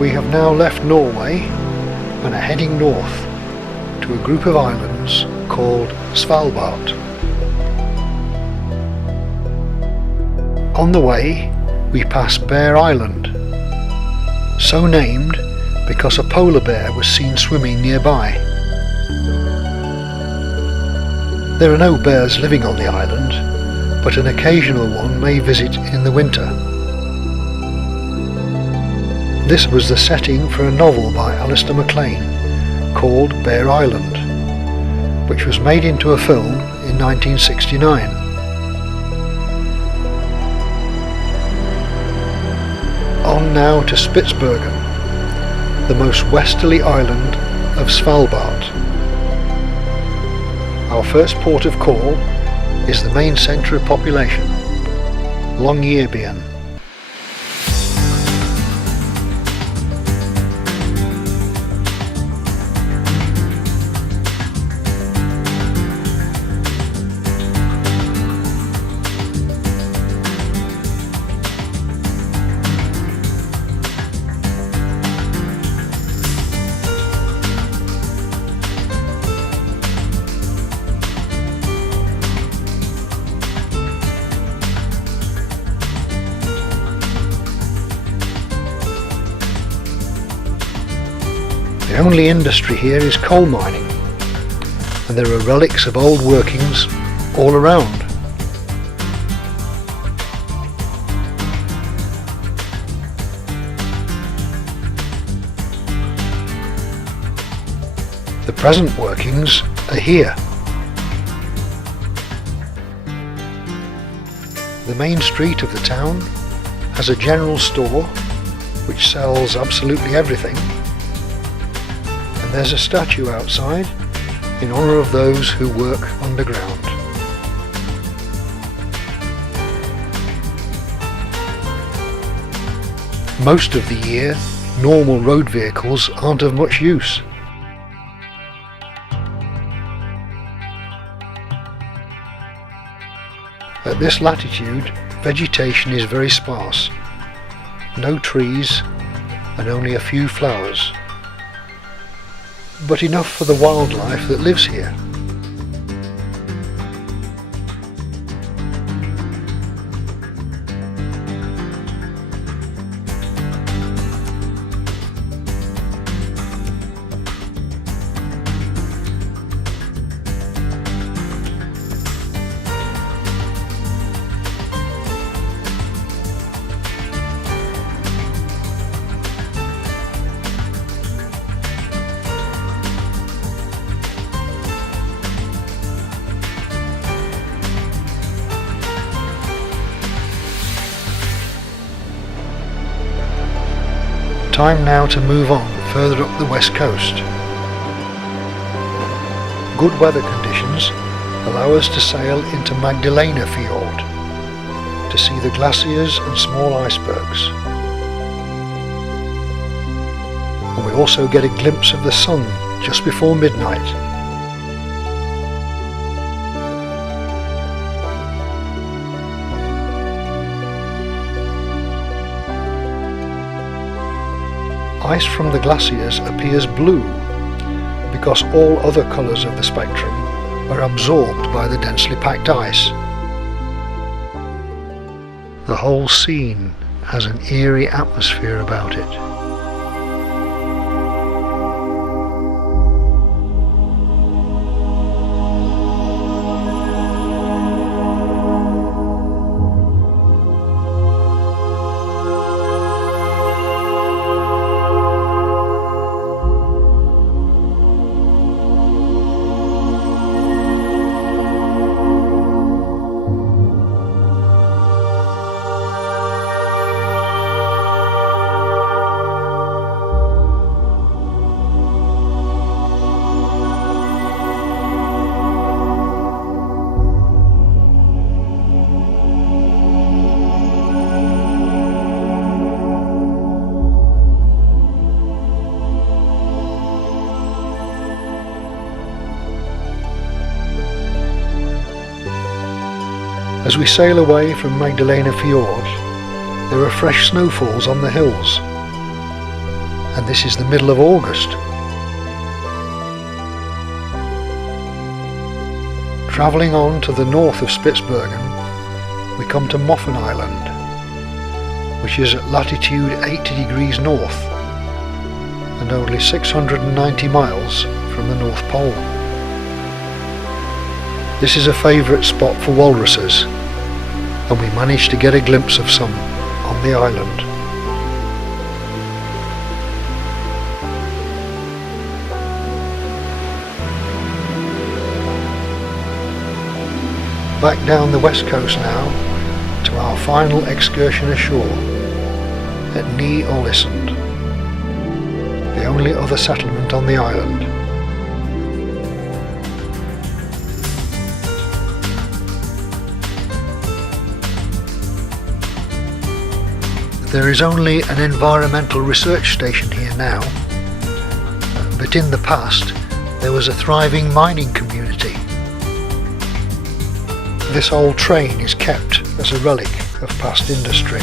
We have now left Norway and are heading north to a group of islands called Svalbard. On the way we pass Bear Island, so named because a polar bear was seen swimming nearby. There are no bears living on the island, but an occasional one may visit in the winter. This was the setting for a novel by Alistair MacLean called Bear Island, which was made into a film in 1969. On now to Spitzbergen, the most westerly island of Svalbard. Our first port of call is the main centre of population, Longyearbyen. The only industry here is coal mining, and there are relics of old workings all around. The present workings are here. The main street of the town has a general store which sells absolutely everything. There's a statue outside in honour of those who work underground. Most of the year, normal road vehicles aren't of much use. At this latitude, vegetation is very sparse. No trees and only a few flowers, but enough for the wildlife that lives here. Time now to move on further up the west coast. Good weather conditions allow us to sail into Magdalena Fjord to see the glaciers and small icebergs. And we also get a glimpse of the sun just before midnight. Ice from the glaciers appears blue because all other colours of the spectrum are absorbed by the densely packed ice. The whole scene has an eerie atmosphere about it. As we sail away from Magdalena Fjord, there are fresh snowfalls on the hills. and this is the middle of August. Travelling on to the north of Spitzbergen, we come to Moffen Island, which is at latitude 80 degrees north and only 690 miles from the North Pole. This is a favourite spot for walruses, and we managed to get a glimpse of some on the island. Back down the west coast now to our final excursion ashore at Ny Ålesund, the only other settlement on the island. There is only an environmental research station here now, but in the past there was a thriving mining community. This old train is kept as a relic of past industry.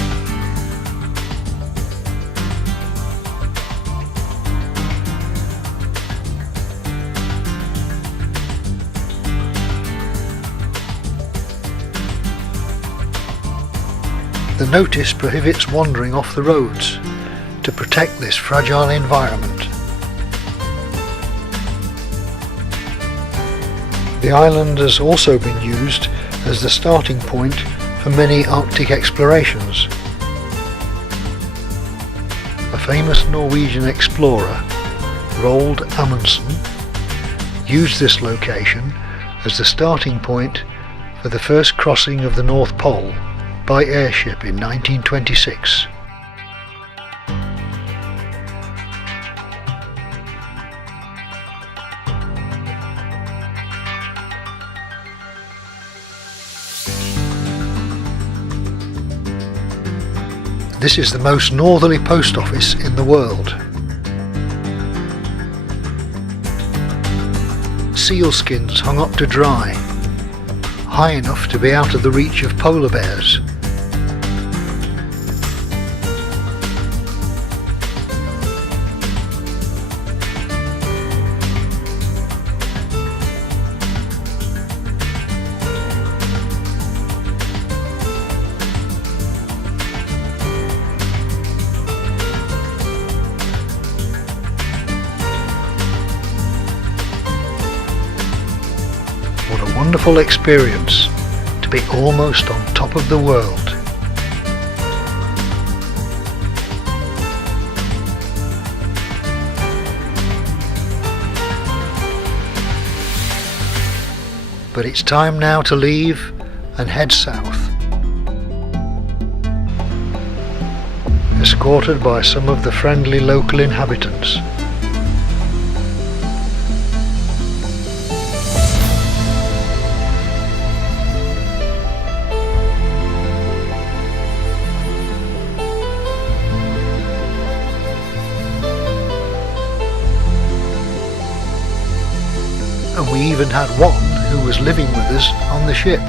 The notice prohibits wandering off the roads to protect this fragile environment. The island has also been used as the starting point for many Arctic explorations. A famous Norwegian explorer, Roald Amundsen, used this location as the starting point for the first crossing of the North Pole by airship in 1926. This is the most northerly post office in the world. Sealskins hung up to dry, high enough to be out of the reach of polar bears. What a wonderful experience to be almost on top of the world. But it's time now to leave and head south, escorted by some of the friendly local inhabitants. And we even had one who was living with us on the ship.